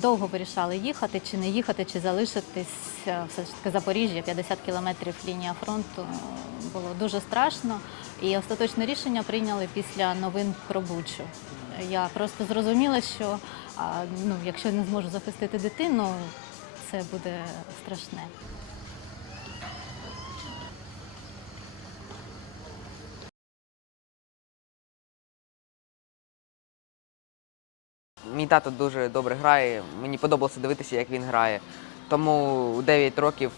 довго вирішали їхати чи не їхати, чи залишитись. Все ж таки Запоріжжя, 50 кілометрів лінія фронту. Було дуже страшно. І остаточне рішення прийняли після новин про Бучу. Я просто зрозуміла, що ну, якщо не зможу захистити дитину, це буде страшне. Тато дуже добре грає. Мені подобалося дивитися, як він грає. Тому у 9 років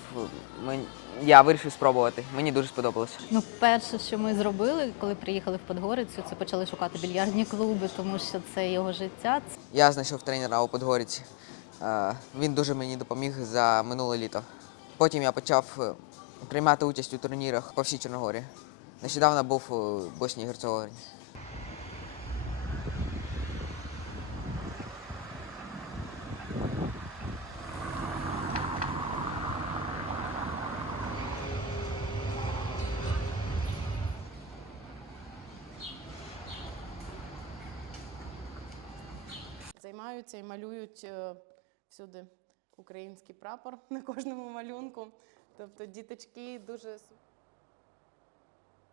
я вирішив спробувати. Мені дуже сподобалося. Ну, перше, що ми зробили, коли приїхали в Подгорицю, це почали шукати більярдні клуби, тому що це його життя. Я знайшов тренера у Подгоріці. Е, Він дуже мені допоміг за минуле літо. Потім я почав е, приймати участь у турнірах по всій Чорногорії. Нещодавно був у Боснії і Герцеговині. Займаються і малюють е, всюди український прапор на кожному малюнку. Тобто діточки дуже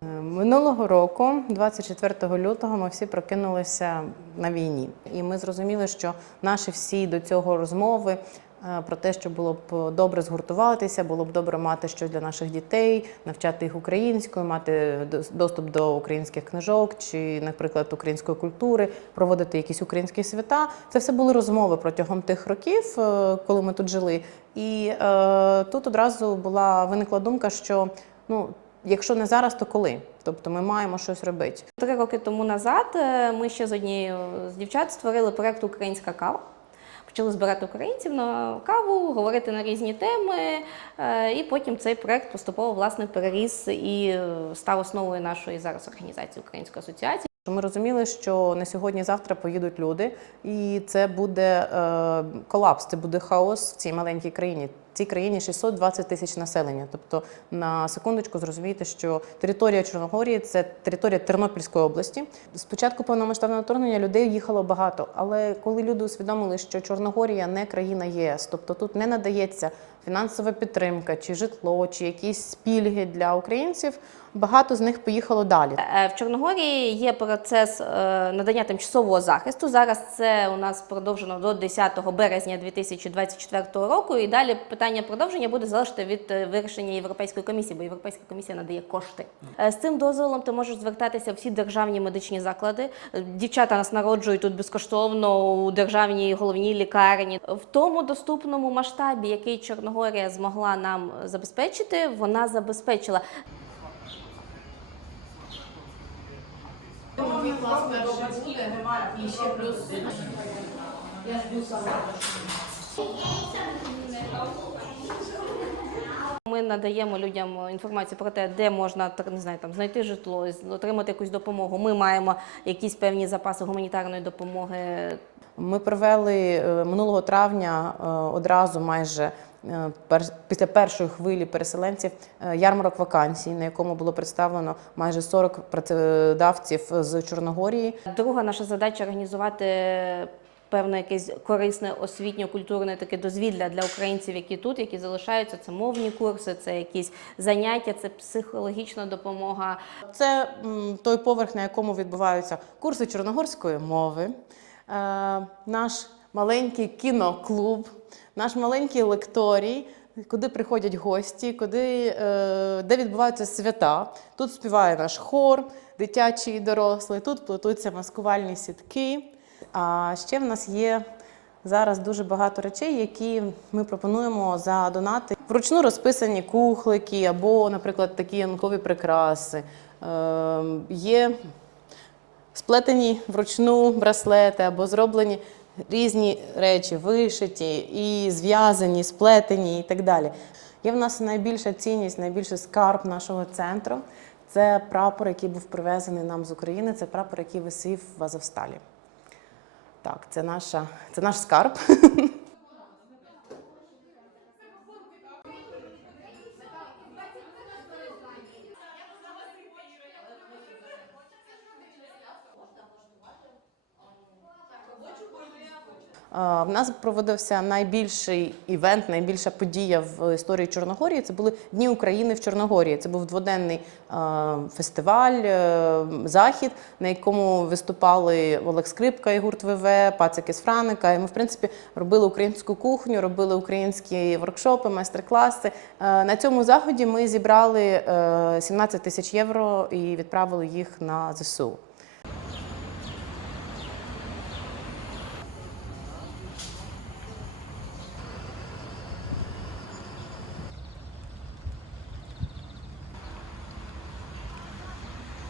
Е, Минулого року, 24 лютого, ми всі прокинулися на війні, і ми зрозуміли, що наші всі до цього розмови про те, що було б добре згуртуватися, було б добре мати щось для наших дітей, навчати їх українською, мати доступ до українських книжок чи, наприклад, української культури, проводити якісь українські свята. Це все були розмови протягом тих років, е, коли ми тут жили. І е, тут одразу була виникла думка, що ну. Якщо не зараз, то коли? Тобто ми маємо щось робити. Три роки тому назад е, ми ще з однією з дівчат створили проект Українська кава. Почали збирати українців на каву, говорити на різні теми, е, і потім цей проект поступово власне переріс і е, став основою нашої зараз організації Української асоціації. Ми розуміли, що на сьогодні-завтра поїдуть люди, і це буде е, колапс, це буде хаос в цій маленькій країні. В цій країні 620 тисяч населення. Тобто, на секундочку зрозумієте, що територія Чорногорії це територія Тернопільської області. Спочатку повномасштабного вторгнення людей їхало багато, але коли люди усвідомили, що Чорногорія не країна єС, тобто тут не надається фінансова підтримка, чи житло, чи якісь пільги для українців, багато з них поїхало далі. Е, В Чорногорії є процес е, надання тимчасового захисту. Зараз це у нас продовжено до 10 березня 2024 року. І далі питання продовження буде залежати від е, вирішення Європейської комісії, бо Європейська комісія надає кошти. З цим дозволом ти можеш звертатися в всі державні медичні заклади. Дівчата нас народжують тут безкоштовно у державній головній лікарні. В тому доступному масштабі, який Чорногорія змогла нам забезпечити, вона забезпечила. Ми надаємо людям інформацію про те, де можна не знаю, там знайти житло, отримати якусь допомогу. Ми маємо якісь певні запаси гуманітарної допомоги. Ми провели е, минулого травня е, одразу майже після першої хвилі переселенців е, ярмарок вакансій, на якому було представлено майже 40 працедавців з Чорногорії. Друга наша задача організувати певне якесь корисне освітньо-культурне таке дозвілля для українців, які тут, які залишаються. Це мовні курси, це якісь заняття, це психологічна допомога. Це той поверх, на якому відбуваються курси чорногорської мови, е, наш маленький кіноклуб, наш маленький лекторій. Куди приходять гості, куди, е, де відбуваються свята. Тут співає наш хор, дитячий і дорослий, тут плетуться маскувальні сітки. А ще в нас є зараз дуже багато речей, які ми пропонуємо за донати. Вручну розписані кухлики або, наприклад, такі янкові прикраси. Е, є сплетені вручну браслети або зроблені різні речі, вишиті і зв'язані, сплетені і так далі. Є в нас найбільша цінність, найбільший скарб нашого центру. Це прапор, який був привезений нам з України. Це прапор, який висів в Азовсталі. Так, це, наша, це наш скарб. В нас проводився найбільший івент, найбільша подія в історії Чорногорії. Це були Дні України в Чорногорії. Це був дводенний е, фестиваль, е, захід, на якому виступали Олег Скрипка і гурт ВВ, Пацики з Франика. І ми, в принципі, робили українську кухню, робили українські воркшопи, майстер-класи. Е, На цьому заході ми зібрали е, 17 тисяч євро і відправили їх на ЗСУ.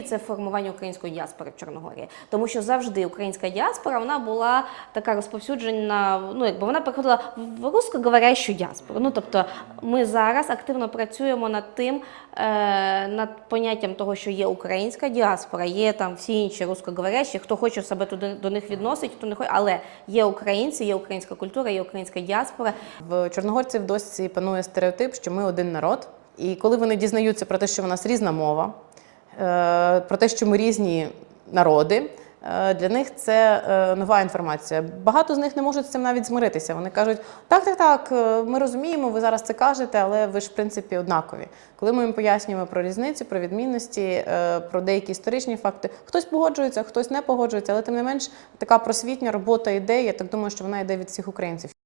Це формування української діаспори в Чорногорії, тому що завжди українська діаспора вона була така розповсюджена. Ну якби вона переходила в русскоговорящу діаспору. Ну тобто, ми зараз активно працюємо над тим, е, над поняттям того, що є українська діаспора, є там всі інші русскоговорящі, хто хоче себе туди до них відносить, хто не хоче, але є українці, є українська культура, є українська діаспора. В чорногорців досі панує стереотип, що ми один народ. І коли вони дізнаються про те, що в нас різна мова, про те, що ми різні народи. е, Для них це е, нова інформація. Багато з них не можуть з цим навіть змиритися. Вони кажуть: так, так, так, е, ми розуміємо, ви зараз це кажете, але ви ж в принципі однакові. Коли ми їм пояснюємо про різниці, про відмінності, е, про деякі історичні факти, хтось погоджується, хтось не погоджується, але тим не менш така просвітня робота ідея. Я так думаю, що вона йде від всіх українців.